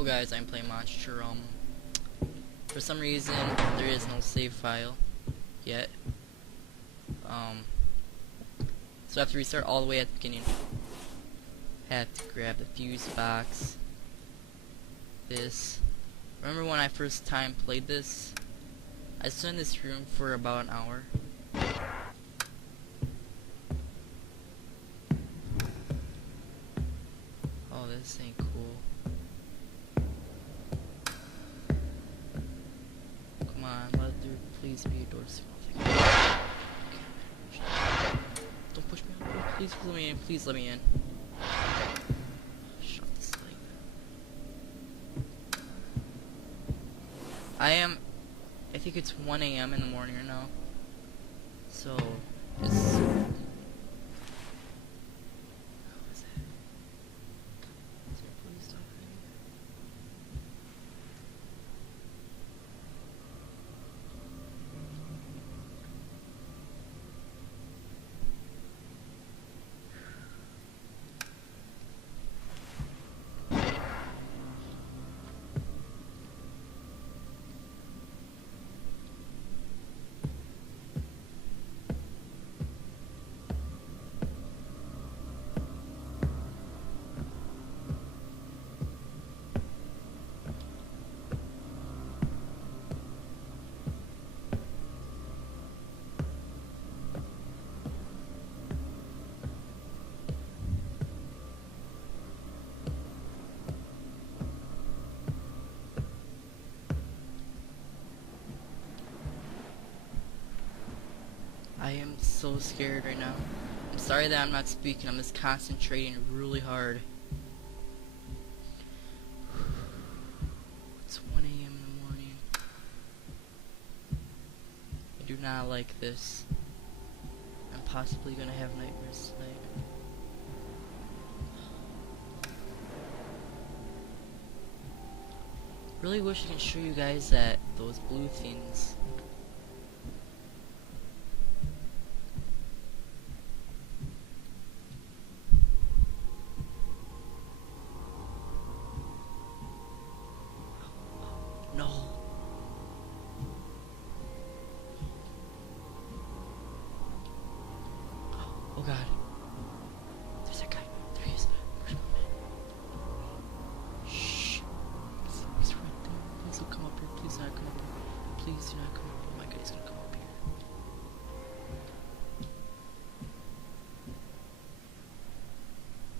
Hello guys, I'm playing Monstrum. For some reason, there is no save file yet. So I have to restart all the way at the beginning. Have to grab the fuse box. This. Remember when I first time played this? I stood in this room for about an hour. Oh, this ain't cool. Come on, let there please be a door small. Don't push me out. Please let me in. Please let me in. Shut this light. I think it's 1 a.m. in the morning right now. So, it's... How is that? Is there a police dog right here? I am so scared right now. I'm sorry that I'm not speaking. I'm just concentrating really hard. It's 1 a.m. in the morning. I do not like this. I'm possibly gonna have nightmares tonight. Really wish I could show you guys that those blue things. No. Oh god. There's that guy. There he is. Marshmallow Man. Shh. He's right there. Please don't come up here. Please do not come up here. Please do not come up. Oh my god, he's gonna come up here.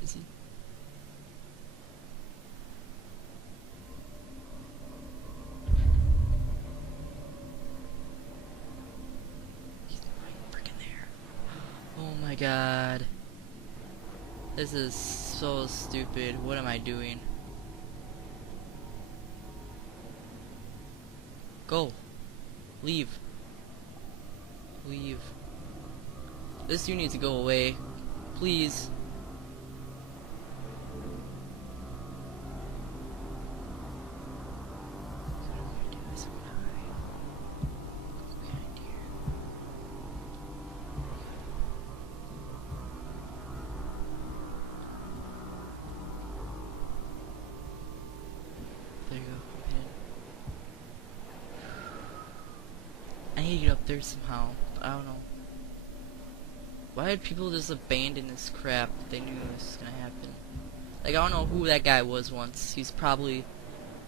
Is he? Oh my god. This is so stupid. What am I doing? Go. Leave. Leave. This dude needs to go away. Please. There you go. I need to get up there somehow. I don't know. Why did people just abandon this crap if they knew this was gonna happen? Like, I don't know who that guy was once. He's probably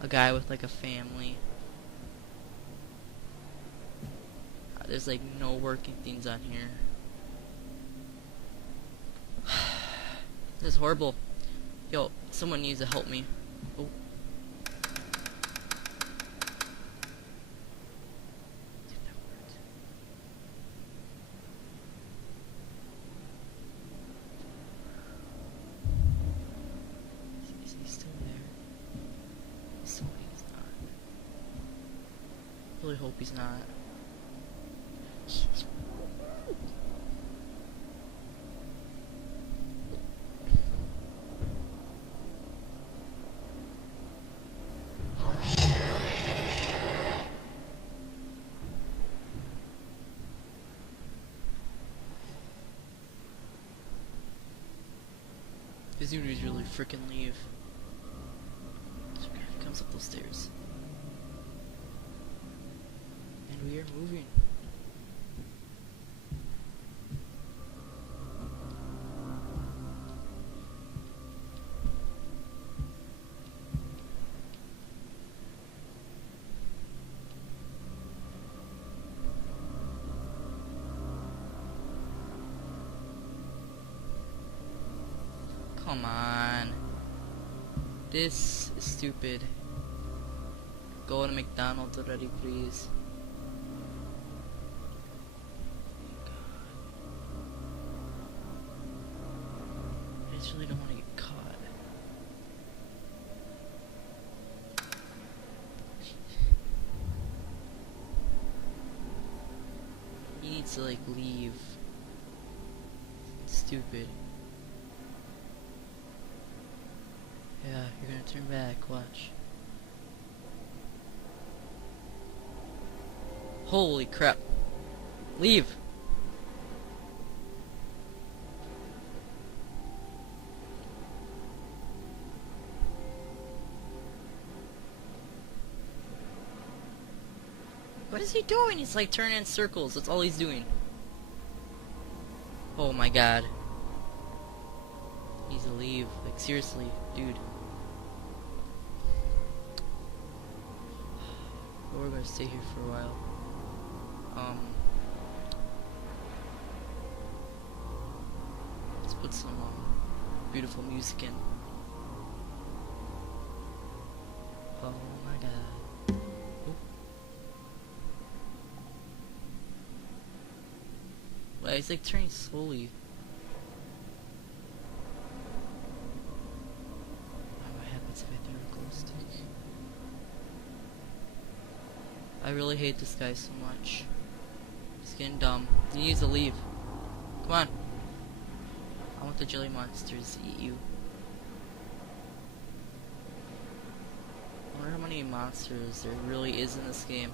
a guy with like a family. There's like no working things on here. This is horrible. Yo, someone needs to help me. Oh. Is he still there? He's not. Really hope he's not. This dude is really freaking leave. So we gotta come times up those stairs. And we are moving. Come on. This is stupid. Go to McDonald's already, please. I just really don't want to get caught. He needs to like leave. It's stupid. Yeah, you're gonna turn back, watch. Holy crap. Leave! What is he doing? He's like turning in circles, that's all he's doing. Oh my god. He needs to leave, like seriously, dude. We're gonna stay here for a while. Let's put some beautiful music in. Oh my god. Oh. Wait, it's like turning slowly. What happens if I throw a glow stick? I really hate this guy so much. He's getting dumb. He needs to leave. Come on. I want the jelly monsters to eat you. I wonder how many monsters there really is in this game.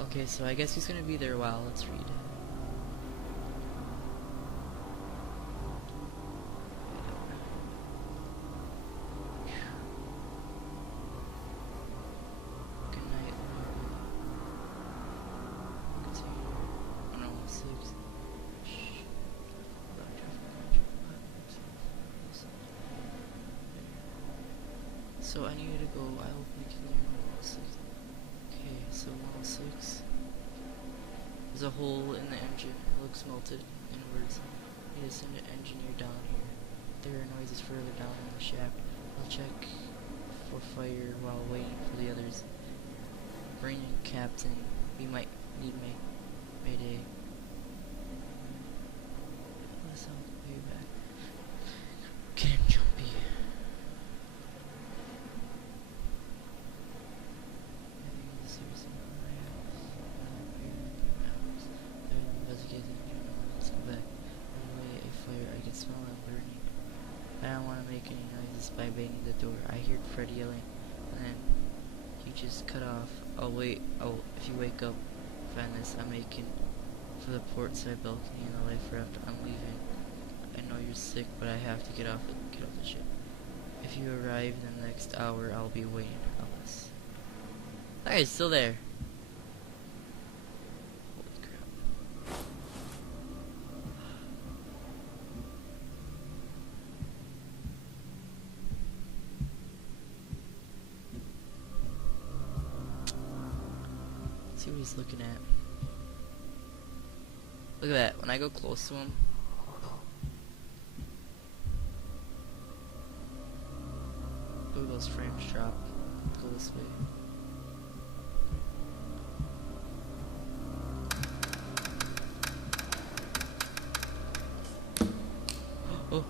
Okay, so I guess he's gonna be there a while. Let's read. So I need to go. I will make it 106. Okay, so 106. There's a hole in the engine. It looks melted inwards. We need to send an engineer down here. There are noises further down in the shaft. I'll check for fire while waiting for the others. Bring in Captain. We might need Mayday. Let's all way back. Get him jumpy. I don't want to make any noises by banging the door. I heard Fred yelling, and then he just cut off. Oh wait, if you wake up, find this. I'm making for the port side balcony in the life raft. I'm leaving. I know you're sick, but I have to get off the ship. If you arrive in the next hour, I'll be waiting. Ellis. That guy's still there. See what he's looking at. Look at that. When I go close to him, look at those frames drop. Go this way. Oh.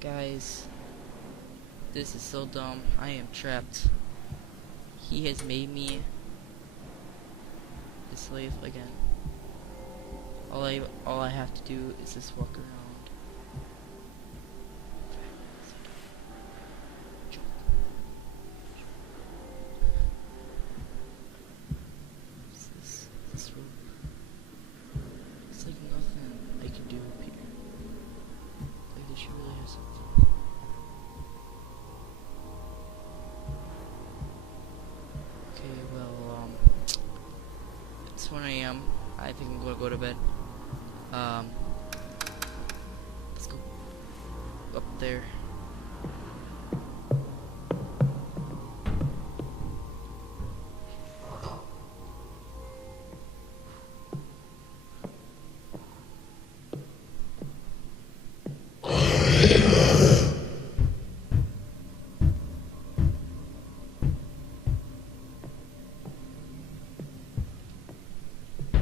Guys, this is so dumb. I am trapped. He has made me the slave again. All all I have to do is just walk around. This room. It's like nothing I can do up here. Like they should really have something. Okay, well, it's 1 a.m. I think I'm gonna go to bed. Let's go up there.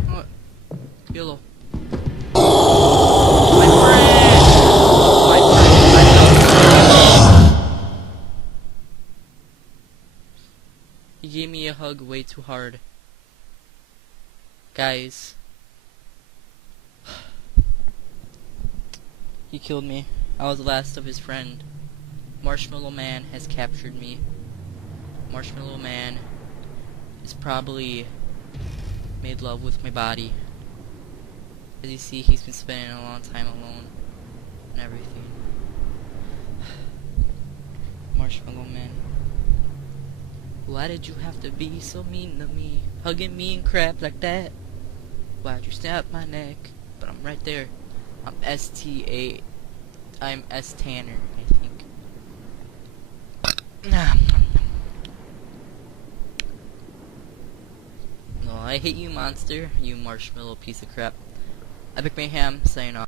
What? Yellow. My friend! He gave me a hug way too hard. Guys. He killed me. I was the last of his friend. Marshmallow Man has captured me. Marshmallow Man is probably made love with my body. As you see, he's been spending a long time alone and everything. Marshmallow Man, why did you have to be so mean to me? Hugging me and crap like that? Why'd you snap my neck? But I'm right there. I'm STA. I'm S Tanner, I think. No, I hate you, monster. You marshmallow piece of crap. Epic Mayhem, saying off.